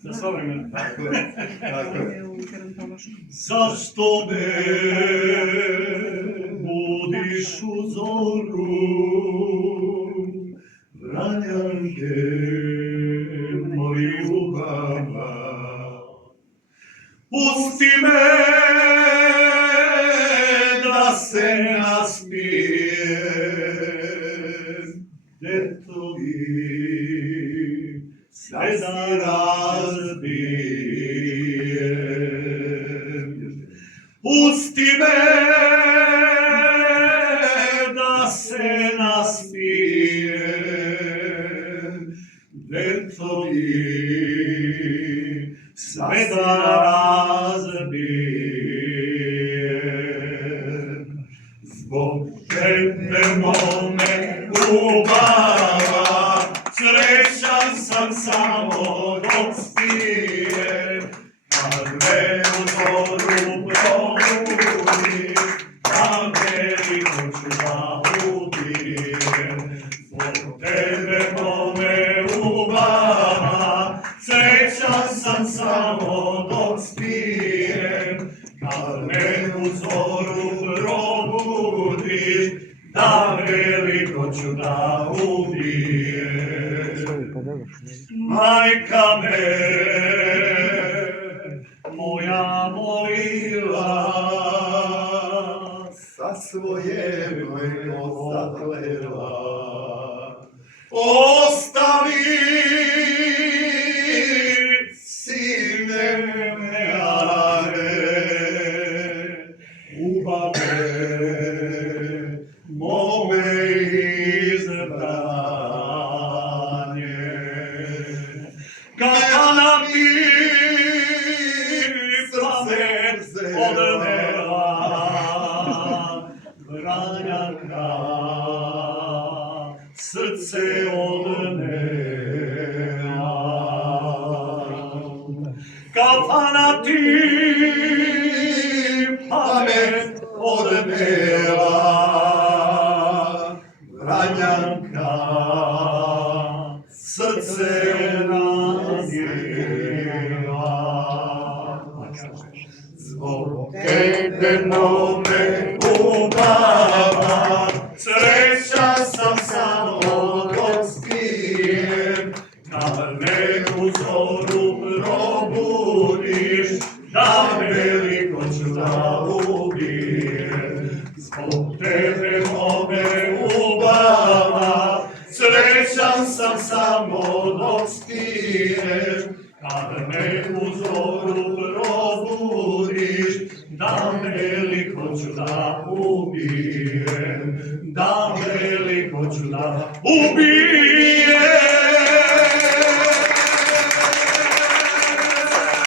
Za sva vremena. Tako je. Zašto me budiš u zoru, Vranjanke moj ljubava? Pusti me da se naspijem, detovi sve da razbijem. Pusti me da se naspijem, detovi sve da razbijem. Zbog tebe mome ljubava, srećan sam samo dok spijem. Kad me u zoru probudiš, da veliko ću da ubijem. Zbog tebe mome ljubava, srećan sam samo dok spijem. Kad me u zoru probudiš, da veliko ću da ubijem. Majka me moja molila, Sa svoje mojno zaklela, ostavi sine mejane, ubabe mome izabranje. Kada nam ti pamet odnela, Vranjanka srce odnela. Kafana ti pamet odnela, Vranjanka srce nadjela. Zbog tebe mome ljubava, sreća sam samo dok spijem. Kad me u zoru probudiš, da veliko ću da ubijem. Zbog tebe mome ljubava, srećan sam samo dok spiješ. Kad me u zoru probudiš, da veliko ću da ubijem. Da veliko ću da ubijem.